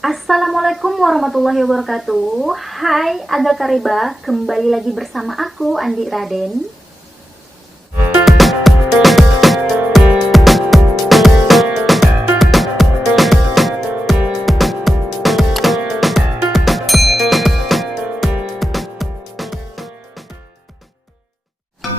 Assalamualaikum warahmatullahi wabarakatuh. Hai Aga Kariba, kembali lagi bersama aku Andi Raden.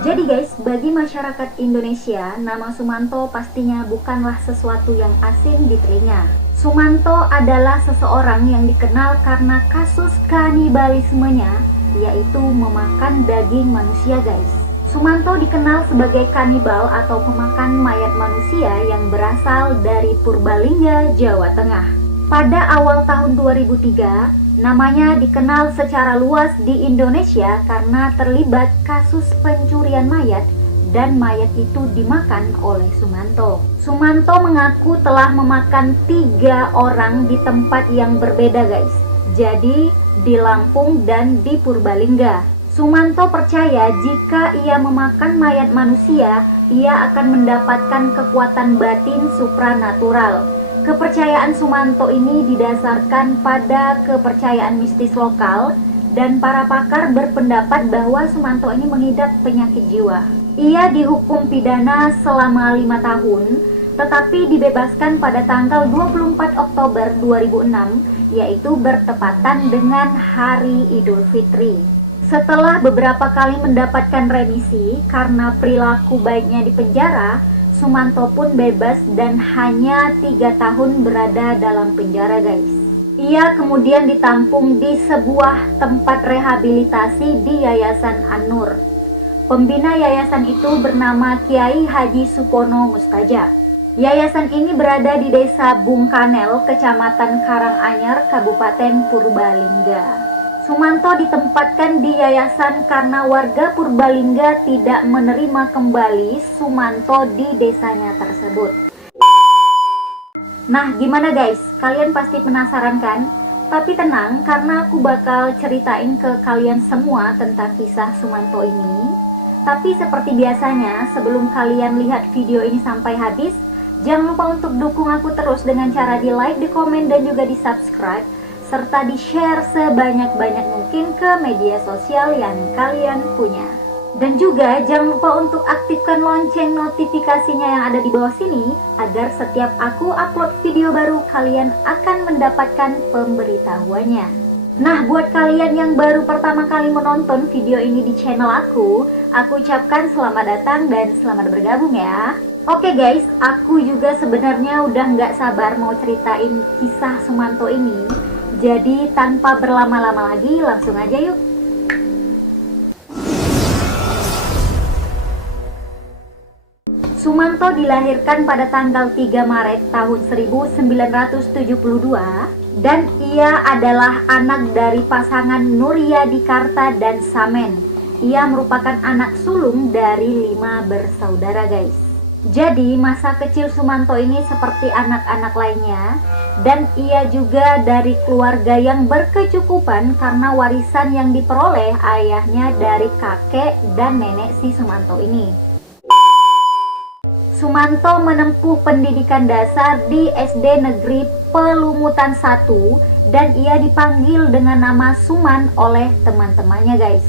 Jadi guys, bagi masyarakat Indonesia, nama Sumanto pastinya bukanlah sesuatu yang asing di telinga. Sumanto adalah seseorang yang dikenal karena kasus kanibalismenya, yaitu memakan daging manusia guys. Sumanto dikenal sebagai kanibal atau pemakan mayat manusia yang berasal dari Purbalingga, Jawa Tengah. Pada awal tahun 2003, namanya dikenal secara luas di Indonesia karena terlibat kasus pencurian mayat dan mayat itu dimakan oleh Sumanto. Sumanto mengaku telah memakan 3 orang di tempat yang berbeda guys. Jadi di Lampung dan di Purbalingga. Sumanto percaya jika ia memakan mayat manusia, ia akan mendapatkan kekuatan batin supranatural. Kepercayaan Sumanto ini didasarkan pada kepercayaan mistis lokal dan para pakar berpendapat bahwa Sumanto ini mengidap penyakit jiwa. Ia dihukum pidana selama 5 tahun, tetapi dibebaskan pada tanggal 24 Oktober 2006, yaitu bertepatan dengan Hari Idul Fitri. Setelah beberapa kali mendapatkan remisi karena perilaku baiknya di penjara, Sumanto pun bebas dan hanya 3 tahun berada dalam penjara guys. Ia kemudian ditampung di sebuah tempat rehabilitasi di Yayasan An-Nur. Pembina yayasan itu bernama Kiai Haji Supono Mustajab. Yayasan ini berada di Desa Bungkanel, Kecamatan Karanganyar, Kabupaten Purbalingga. Sumanto ditempatkan di yayasan karena warga Purbalingga tidak menerima kembali Sumanto di desanya tersebut. Nah, gimana guys? Kalian pasti penasaran kan? Tapi tenang, karena aku bakal ceritain ke kalian semua tentang kisah Sumanto ini. Tapi seperti biasanya, sebelum kalian lihat video ini sampai habis, jangan lupa untuk dukung aku terus dengan cara di like, di komen, dan juga di subscribe, serta di-share sebanyak-banyak mungkin ke media sosial yang kalian punya. Dan juga jangan lupa untuk aktifkan lonceng notifikasinya yang ada di bawah sini, agar setiap aku upload video baru, kalian akan mendapatkan pemberitahuannya. Nah, buat kalian yang baru pertama kali menonton video ini di channel aku ucapkan selamat datang dan selamat bergabung ya. Oke guys, aku juga sebenarnya udah nggak sabar mau ceritain kisah Sumanto ini. Jadi tanpa berlama-lama lagi, langsung aja yuk. Sumanto dilahirkan pada tanggal 3 Maret tahun 1972 dan ia adalah anak dari pasangan Nuria Dikarta dan Samen. Ia merupakan anak sulung dari 5 bersaudara guys. Jadi masa kecil Sumanto ini seperti anak-anak lainnya, dan ia juga dari keluarga yang berkecukupan karena warisan yang diperoleh ayahnya dari kakek dan nenek si Sumanto ini. Sumanto menempuh pendidikan dasar di SD Negeri Pelumutan 1 dan ia dipanggil dengan nama Suman oleh teman-temannya guys.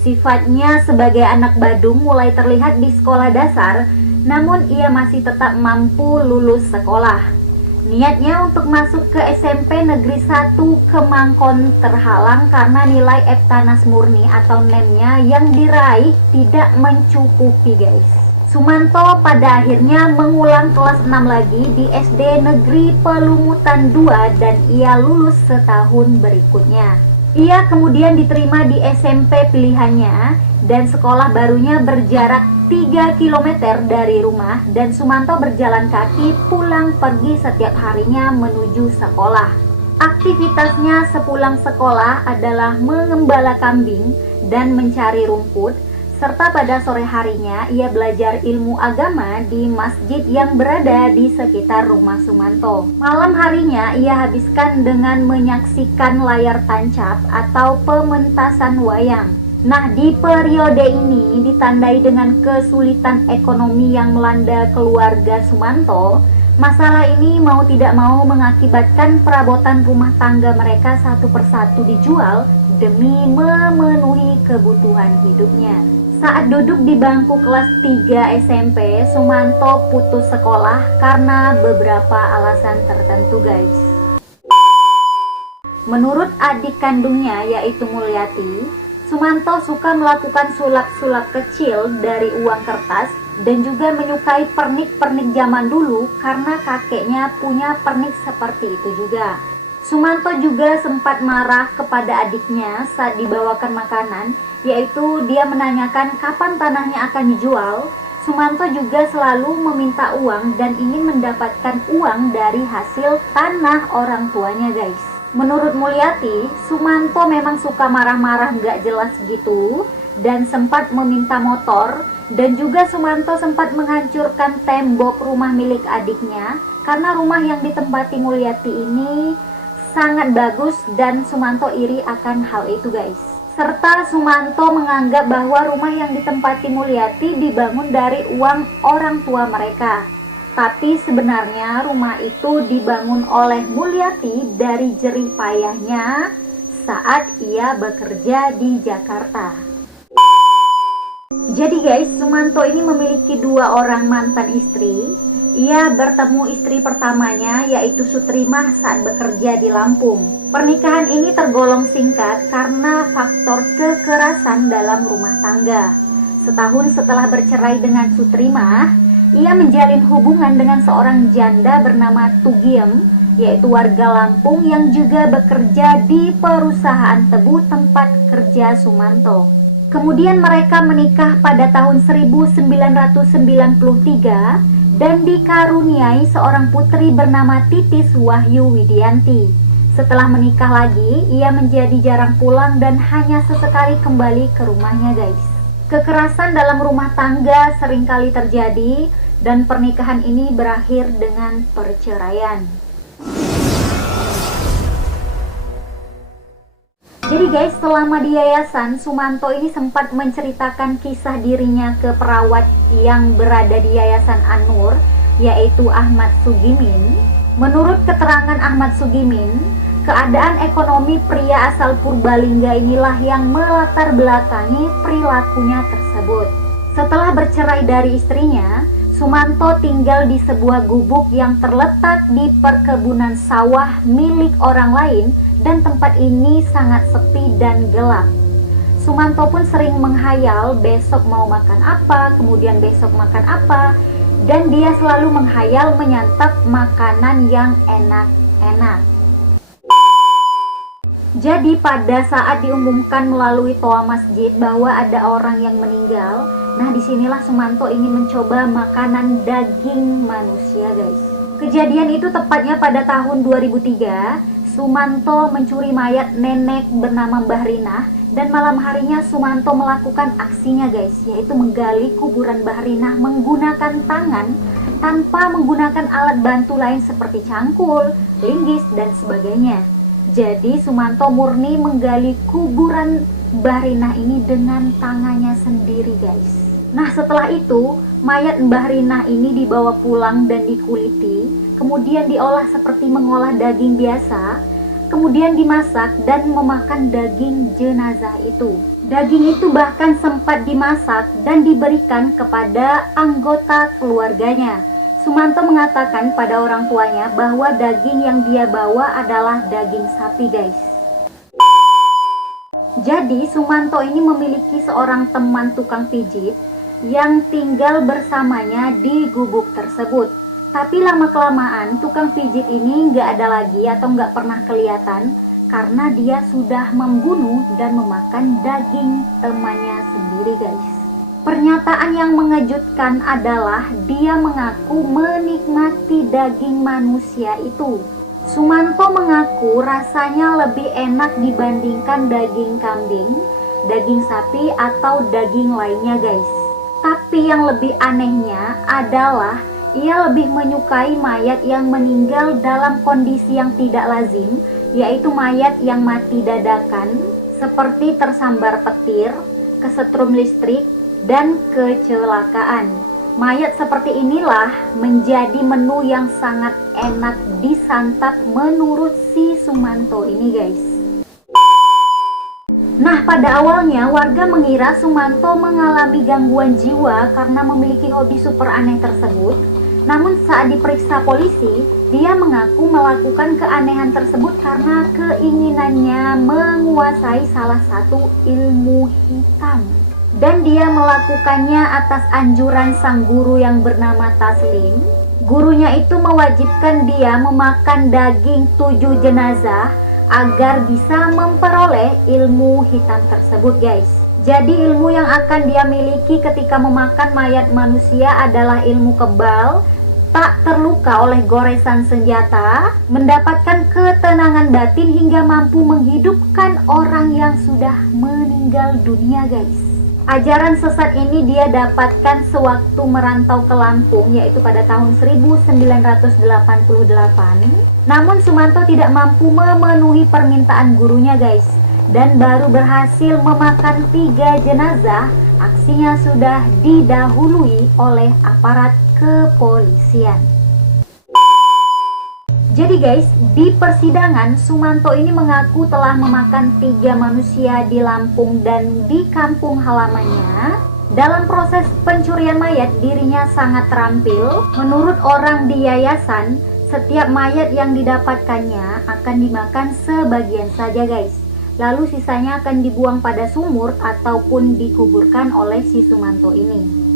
Sifatnya sebagai anak Badung mulai terlihat di sekolah dasar, namun ia masih tetap mampu lulus sekolah. Niatnya untuk masuk ke SMP Negeri 1 Kemangkon terhalang karena nilai Eptanas Murni atau NEM-nya yang diraih tidak mencukupi guys. Sumanto pada akhirnya mengulang kelas 6 lagi di SD Negeri Pelumutan 2 dan ia lulus setahun berikutnya. Ia kemudian diterima di SMP pilihannya dan sekolah barunya berjarak 3 km dari rumah dan Sumanto berjalan kaki pulang pergi setiap harinya menuju sekolah. Aktivitasnya sepulang sekolah adalah mengembala kambing dan mencari rumput, serta pada sore harinya ia belajar ilmu agama di masjid yang berada di sekitar rumah Sumanto. Malam harinya ia habiskan dengan menyaksikan layar tancap atau pementasan wayang. Nah, di periode ini ditandai dengan kesulitan ekonomi yang melanda keluarga Sumanto, Masalah ini mau tidak mau mengakibatkan perabotan rumah tangga mereka satu persatu dijual demi memenuhi kebutuhan hidupnya. Saat duduk di bangku kelas 3 SMP, Sumanto putus sekolah karena beberapa alasan tertentu, guys. Menurut adik kandungnya yaitu Mulyati, Sumanto suka melakukan sulap-sulap kecil dari uang kertas dan juga menyukai pernik-pernik zaman dulu karena kakeknya punya pernik seperti itu juga. Sumanto juga sempat marah kepada adiknya saat dibawakan makanan, yaitu dia menanyakan kapan tanahnya akan dijual. Sumanto juga selalu meminta uang dan ingin mendapatkan uang dari hasil tanah orang tuanya, guys. Menurut Mulyati, Sumanto memang suka marah-marah gak jelas gitu dan sempat meminta motor, dan juga Sumanto sempat menghancurkan tembok rumah milik adiknya karena rumah yang ditempati Mulyati ini sangat bagus dan Sumanto iri akan hal itu, guys. Serta Sumanto menganggap bahwa rumah yang ditempati Mulyati dibangun dari uang orang tua mereka. Tapi sebenarnya rumah itu dibangun oleh Mulyati dari jerih payahnya saat ia bekerja di Jakarta. Jadi guys, Sumanto ini memiliki 2 orang mantan istri. Ia bertemu istri pertamanya yaitu Sutrimah saat bekerja di Lampung. Pernikahan ini tergolong singkat karena faktor kekerasan dalam rumah tangga. Setahun setelah bercerai dengan Sutrimah, ia menjalin hubungan dengan seorang janda bernama Tugiem, yaitu warga Lampung yang juga bekerja di perusahaan tebu tempat kerja Sumanto. Kemudian mereka menikah pada tahun 1993 dan dikaruniai seorang putri bernama Titis Wahyu Widianti. Setelah menikah lagi, ia menjadi jarang pulang dan hanya sesekali kembali ke rumahnya, guys. Kekerasan dalam rumah tangga seringkali terjadi dan pernikahan ini berakhir dengan perceraian. Jadi guys, selama di yayasan, Sumanto ini sempat menceritakan kisah dirinya ke perawat yang berada di Yayasan An-Nur, yaitu Ahmad Sugimin. Menurut keterangan Ahmad Sugimin, keadaan ekonomi pria asal Purbalingga inilah yang melatar belakangi perilakunya tersebut. Setelah bercerai dari istrinya, Sumanto tinggal di sebuah gubuk yang terletak di perkebunan sawah milik orang lain dan tempat ini sangat sepi dan gelap. Sumanto pun sering menghayal besok mau makan apa, kemudian besok makan apa, dan dia selalu menghayal menyantap makanan yang enak-enak. Jadi pada saat diumumkan melalui toa masjid bahwa ada orang yang meninggal, nah disinilah Sumanto ingin mencoba makanan daging manusia, guys. Kejadian itu tepatnya pada tahun 2003. Sumanto mencuri mayat nenek bernama Mbah Rinah dan malam harinya Sumanto melakukan aksinya, guys, yaitu menggali kuburan Mbah Rinah menggunakan tangan tanpa menggunakan alat bantu lain seperti cangkul, linggis, dan sebagainya. Jadi Sumanto murni menggali kuburan Mbah Rinah ini dengan tangannya sendiri, guys. Nah setelah itu mayat Mbah Rinah ini dibawa pulang dan dikuliti, kemudian diolah seperti mengolah daging biasa, kemudian dimasak dan memakan daging jenazah itu. Daging itu bahkan sempat dimasak dan diberikan kepada anggota keluarganya. Sumanto mengatakan pada orang tuanya bahwa daging yang dia bawa adalah daging sapi, guys. Jadi Sumanto ini memiliki seorang teman tukang pijit yang tinggal bersamanya di gubuk tersebut. Tapi lama-kelamaan tukang pijit ini nggak ada lagi atau nggak pernah kelihatan karena dia sudah membunuh dan memakan daging temannya sendiri, guys. Pernyataan yang mengejutkan adalah dia mengaku menikmati daging manusia itu. Sumanto mengaku rasanya lebih enak dibandingkan daging kambing, daging sapi, atau daging lainnya, guys. Tapi yang lebih anehnya adalah ia lebih menyukai mayat yang meninggal dalam kondisi yang tidak lazim, yaitu mayat yang mati dadakan, seperti tersambar petir, kesetrum listrik, dan kecelakaan. Mayat seperti inilah menjadi menu yang sangat enak disantap menurut si Sumanto ini guys. Nah, pada awalnya warga mengira Sumanto mengalami gangguan jiwa karena memiliki hobi super aneh tersebut. Namun saat diperiksa polisi, dia mengaku melakukan keanehan tersebut karena keinginannya menguasai salah satu ilmu hitam. Dan dia melakukannya atas anjuran sang guru yang bernama Taslim. Gurunya itu mewajibkan dia memakan daging 7 jenazah agar bisa memperoleh ilmu hitam tersebut guys. Jadi ilmu yang akan dia miliki ketika memakan mayat manusia adalah ilmu kebal, tak terluka oleh goresan senjata, mendapatkan ketenangan batin hingga mampu menghidupkan orang yang sudah meninggal dunia guys. Ajaran sesat ini dia dapatkan sewaktu merantau ke Lampung, yaitu pada tahun 1988. Namun Sumanto tidak mampu memenuhi permintaan gurunya guys, dan baru berhasil memakan 3 jenazah. Aksinya sudah didahului oleh aparat kepolisian. Jadi guys, di persidangan Sumanto ini mengaku telah memakan 3 manusia di Lampung dan di kampung halamannya. Dalam proses pencurian mayat, dirinya sangat terampil. Menurut orang di yayasan, setiap mayat yang didapatkannya akan dimakan sebagian saja guys. Lalu sisanya akan dibuang pada sumur ataupun dikuburkan oleh si Sumanto ini.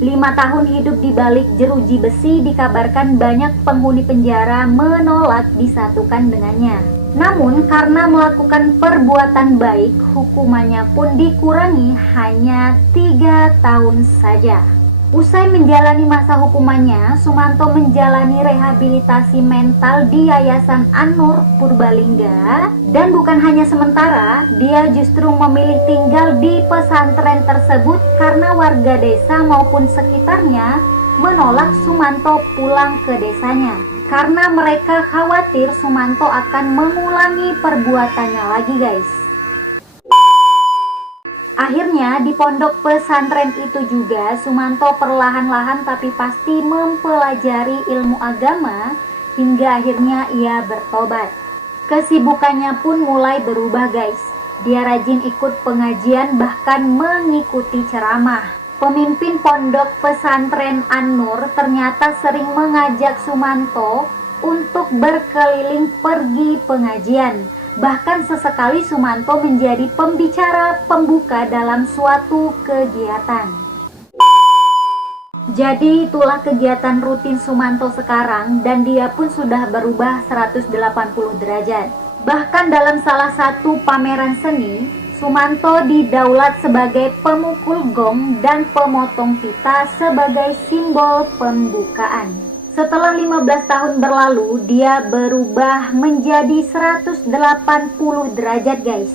5 tahun hidup di balik jeruji besi, dikabarkan banyak penghuni penjara menolak disatukan dengannya. Namun karena melakukan perbuatan baik, hukumannya pun dikurangi hanya 3 tahun saja. Usai menjalani masa hukumannya, Sumanto menjalani rehabilitasi mental di Yayasan An-Nur Purbalingga. Dan bukan hanya sementara, dia justru memilih tinggal di pesantren tersebut karena warga desa maupun sekitarnya menolak Sumanto pulang ke desanya. Karena mereka khawatir Sumanto akan mengulangi perbuatannya lagi guys. Akhirnya di pondok pesantren itu juga Sumanto perlahan-lahan tapi pasti mempelajari ilmu agama hingga akhirnya ia bertobat. Kesibukannya pun mulai berubah guys. Dia rajin ikut pengajian bahkan mengikuti ceramah. Pemimpin pondok pesantren An-Nur ternyata sering mengajak Sumanto untuk berkeliling pergi pengajian. Bahkan sesekali Sumanto menjadi pembicara pembuka dalam suatu kegiatan. Jadi itulah kegiatan rutin Sumanto sekarang, dan dia pun sudah berubah 180 derajat. Bahkan dalam salah satu pameran seni, Sumanto didaulat sebagai pemukul gong dan pemotong pita sebagai simbol pembukaan. Setelah 15 tahun berlalu, dia berubah menjadi 180 derajat guys.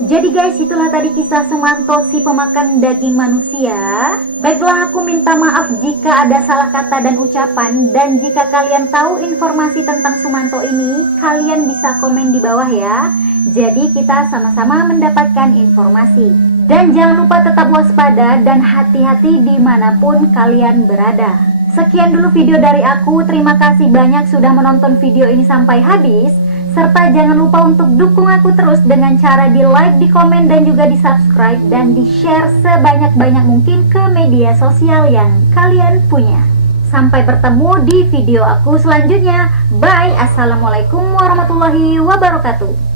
Jadi guys, itulah tadi kisah Sumanto si pemakan daging manusia. Baiklah, aku minta maaf jika ada salah kata dan ucapan. Dan jika kalian tahu informasi tentang Sumanto ini, kalian bisa komen di bawah ya. Jadi kita sama-sama mendapatkan informasi. Dan jangan lupa tetap waspada dan hati-hati dimanapun kalian berada. Sekian dulu video dari aku. Terima kasih banyak sudah menonton video ini sampai habis. Serta jangan lupa untuk dukung aku terus dengan cara di like, di komen, dan juga di subscribe. Dan di share sebanyak-banyak mungkin ke media sosial yang kalian punya. Sampai bertemu di video aku selanjutnya. Bye. Assalamualaikum warahmatullahi wabarakatuh.